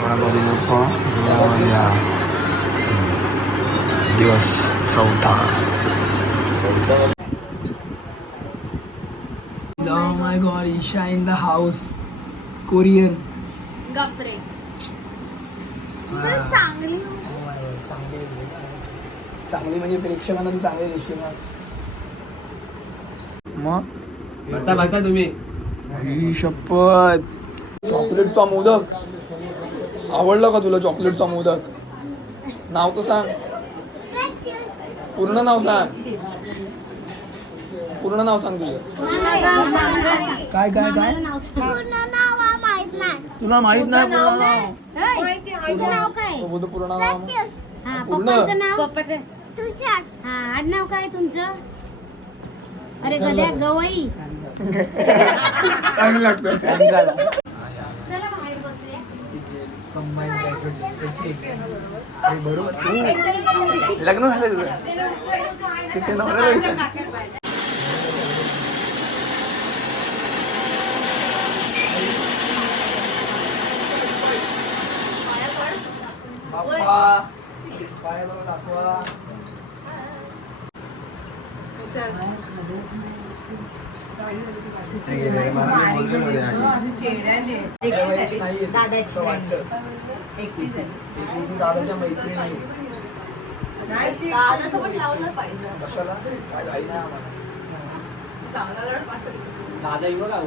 गणपती बाप्पा मोरया. दिवस चौथा Oh my god, Isha in the house. Korean. गपरे जरा चांगली चांगली चांगली म्हणजे प्रेक्षकांना तू चांगली दिसली ना मग बसा बसा तुम्ही ही शपथ चॉकलेटचा मोदक आवडलं का तुला चॉकलेटचा मोदक? नाव तर सांग. पूर्ण नाव सांग. पूर्ण नाव सांग तुझं. काय काय काय? पूर्ण नाव माहीत नाही. तुला माहीत नाही पूर्ण नाव पूर्ण नाव. हा पूर्ण? पप्पाचं नाव? हा आडनाव काय तुमचं? अरे गद्या गवई. चांगलं लागतं? लग्न झालं तुझं किती नवरा विषय बाप्पा पाय बरं दाखवा दादाच्या मैत्रिणी कशाला काय आई नाही आम्हाला दादा येऊ बघा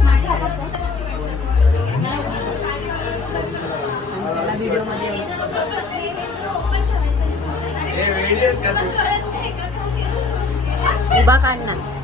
माझ्या हातात मला व्हिडिओमध्ये उभा काढणार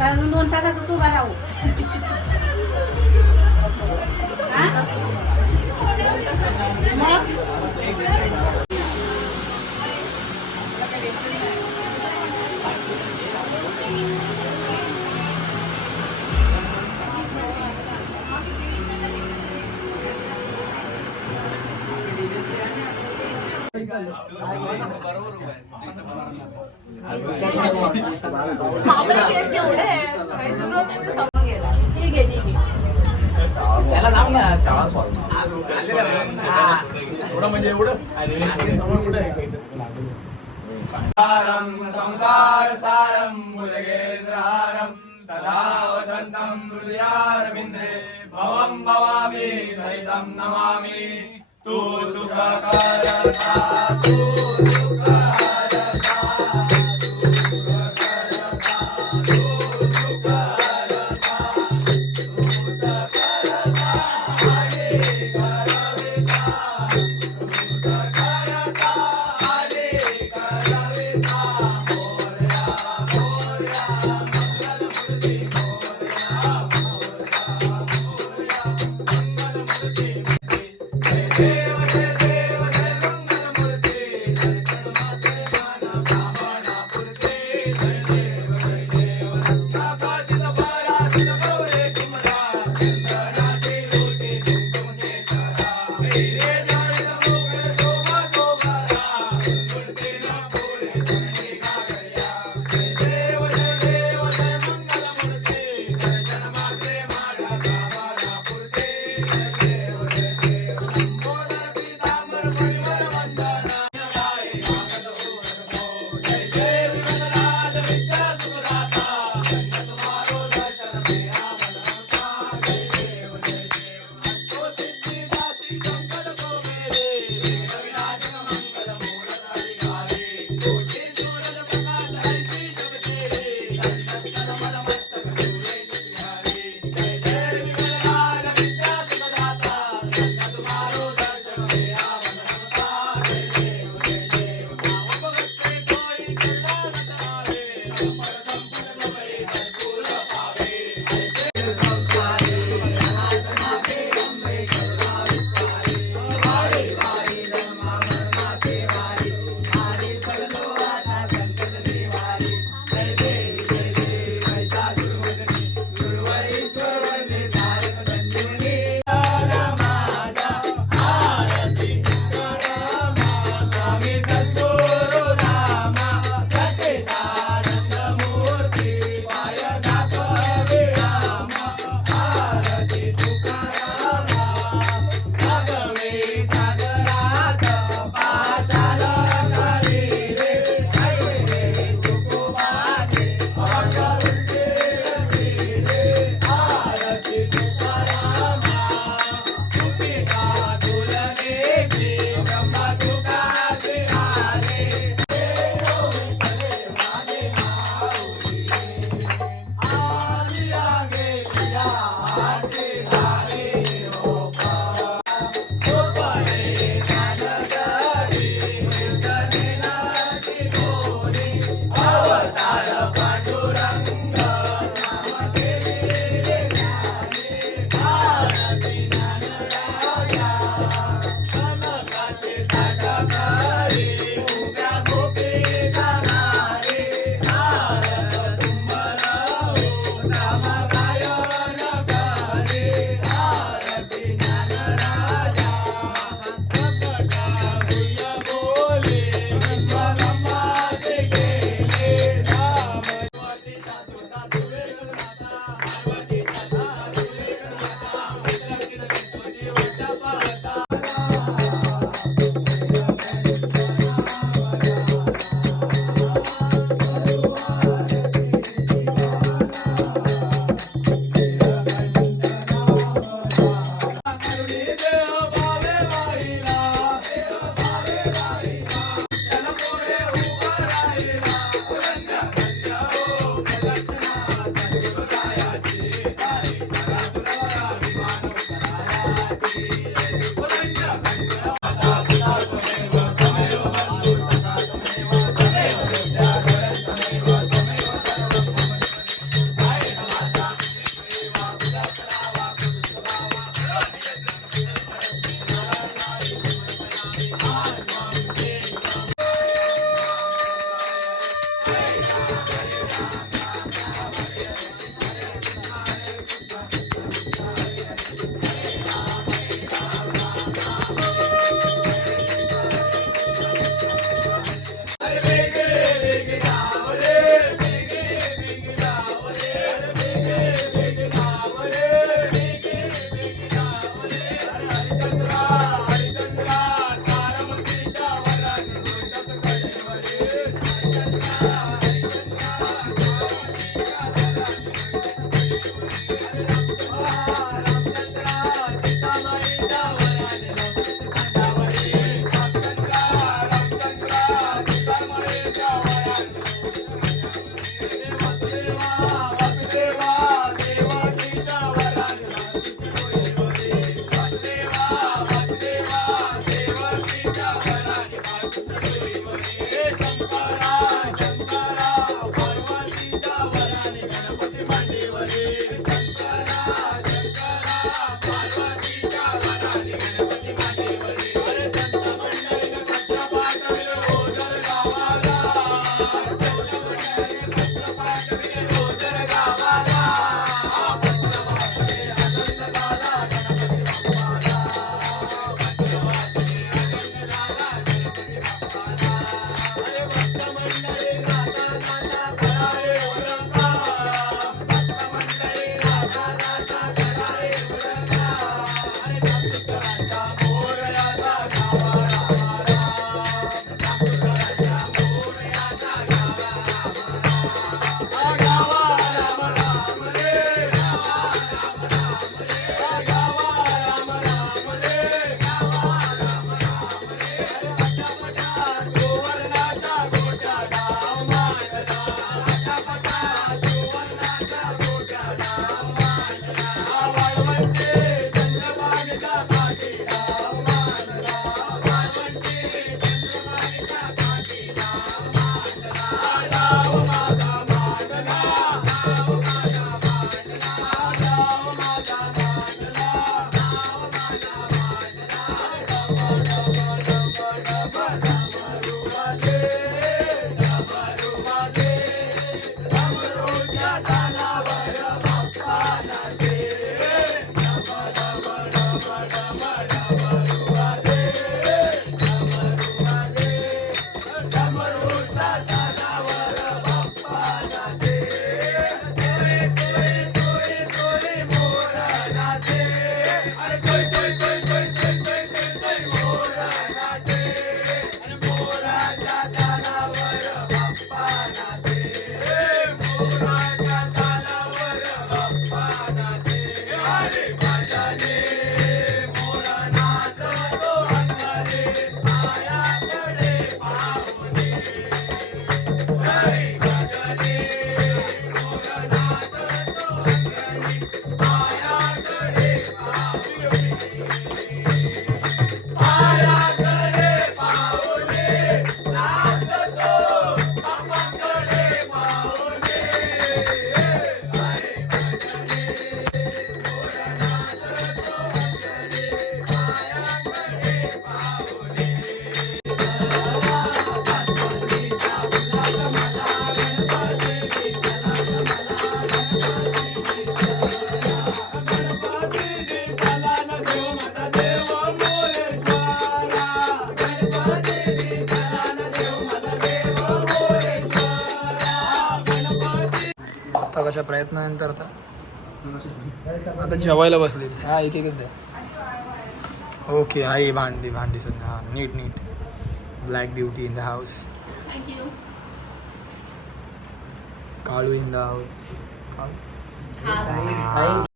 कारण दोन तासाच उभा राहू हा? मग त्याला नाव ना एवढं म्हणजे एवढं समोर कुठं आहे सारं संसार सारं भुजगेंद्रारं सदा वसन्तं हृदयारविन्द्रे भवं भवामि सहितं नमामि तु सुखकरता तु ಮಂಡಿವರೇ प्रयत्नानंतर आता. आता जेवायला बसले. हा एक एकच द्या. ओके हा ही भांडी भांडी सध्या. हा नीट नीट. Black beauty in the house thank you Kalu in the house खास.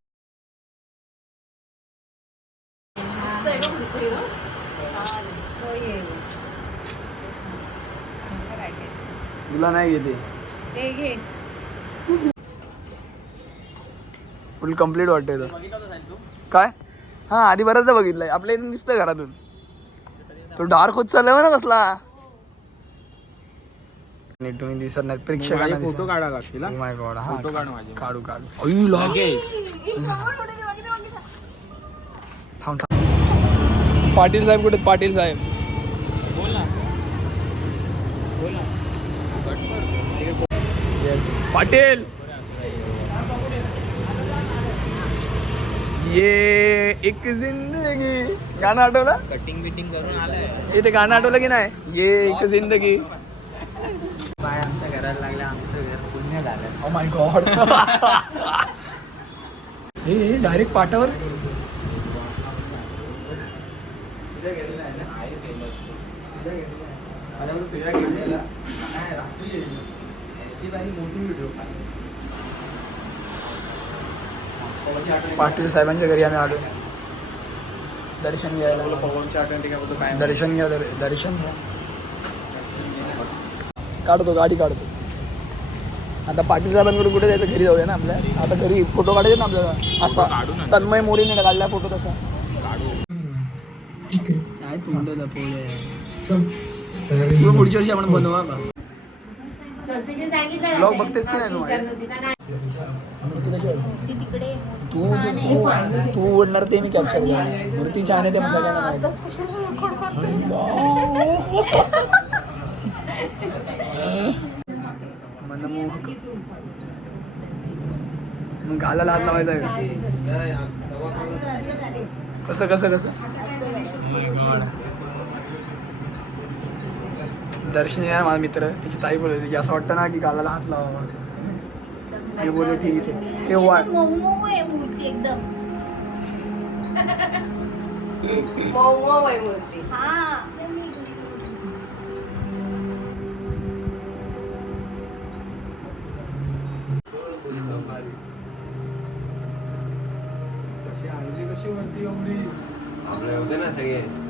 तुला नाही घेते हे घे फुल कंप्लीट वाटतंय तो. काय? हा आधी बऱ्याचदा बघितलंय. आपल्या इथून दिसतंय घरातून. तो डार्क होत चाललाय ना कसला नीट तुम्ही दिसत नाही प्रेक्षकांना फोटो काढा लागतील माय गॉड हा काढू काढू अय्यो, ला. थांब थांब. पाटील साहेब कुठे? पाटील साहेब. पाटील! ये एक जिंदगी. गाणं आठवलं? कटिंग बिटिंग करून आलाय. ते गाणं आठवलं की नाही? ये एक जिंदगी. पाय आमच्या घराला लागले आमचं घर पुण्य झालं. ओ माय गॉड हे डायरेक्ट पाटावर पाटील साहेबांच्या घरी आम्ही आलो. दर्शन घ्यायला. दर्शन घ्या दर- दर्शन घ्या. काढतो गाडी काढतो. आता पाटील साहेबांकडे कुठे जायचं? घरी जाऊया ना आपल्या. आता घरी फोटो काढायचे ना आपल्याला. असा तन्मय मोरीने काढला फोटो तसा. काय तोंड पुढच्या वर्षी आपण बनवा का ब्लॉग बघतेस की नाही तू माझे? कशी वाटते? तिकडे तू तू तू ओढणार ते मी कॅप्चर करणार मूर्ती छान आहे ते मग सगळ्यांना माहिती. मनमोहक. मग गालाला हात लावायचा आहे. का? कसं कसं कसं? Oh दर्शन आहे माझा मित्र त्याची ताई बोलत होती की असं वाटतं ना की गालाला हात लावावा. मी बोलले ठीक आहे ते वा मऊ मऊ आहे मूर्ती एकदम. हा.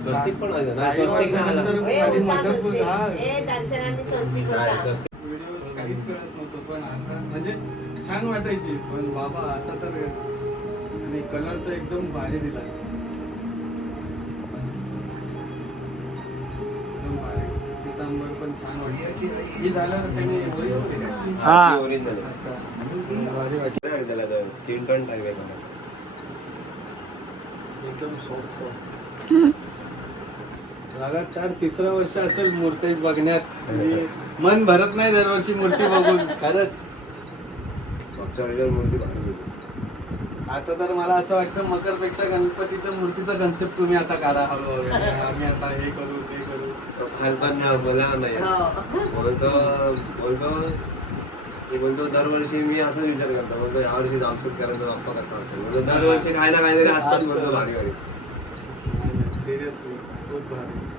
स्वस्तिक पण स्वस्तिक नाही स्वस्तिक व्हिडिओ काहीच कळत नव्हतं पण आता म्हणजे छान वाटायची पण बाबा आता तर आणि कलर तर एकदम भारी दिला. एकदम भारी. पितांबर पण छान वाटते ही झाल्यावर त्यांनी original केलं. हा. ओरिजिनल अच्छा. भारी वाटलं. त्याला स्किन टोन टाकले एकदम सॉफ्ट सॉफ्ट लगातार तिसरं वर्ष असेल मूर्ती बघण्यात. आणि मन भरत नाही दरवर्षी मूर्ती बघून खरंच. मागच्या मूर्ती होती आता तर मला असं वाटतं मकरपेक्षा गणपतीचं मूर्तीचा कन्सेप्ट तुम्ही आता काढा हळूहळू. आम्ही आता हे करू ते करू. तो खानपान नाही बोलला नाही. बोलतो बोलतो. ते बोलतो दरवर्षी मी असंच विचार करतो बोलतो यावर्षी जामसूत करायचं बाप्पा कसा असेल? बोलतो दरवर्षी काही ना काहीतरी असतात बोलतो भारी भारी. सिरियसली खूप भारी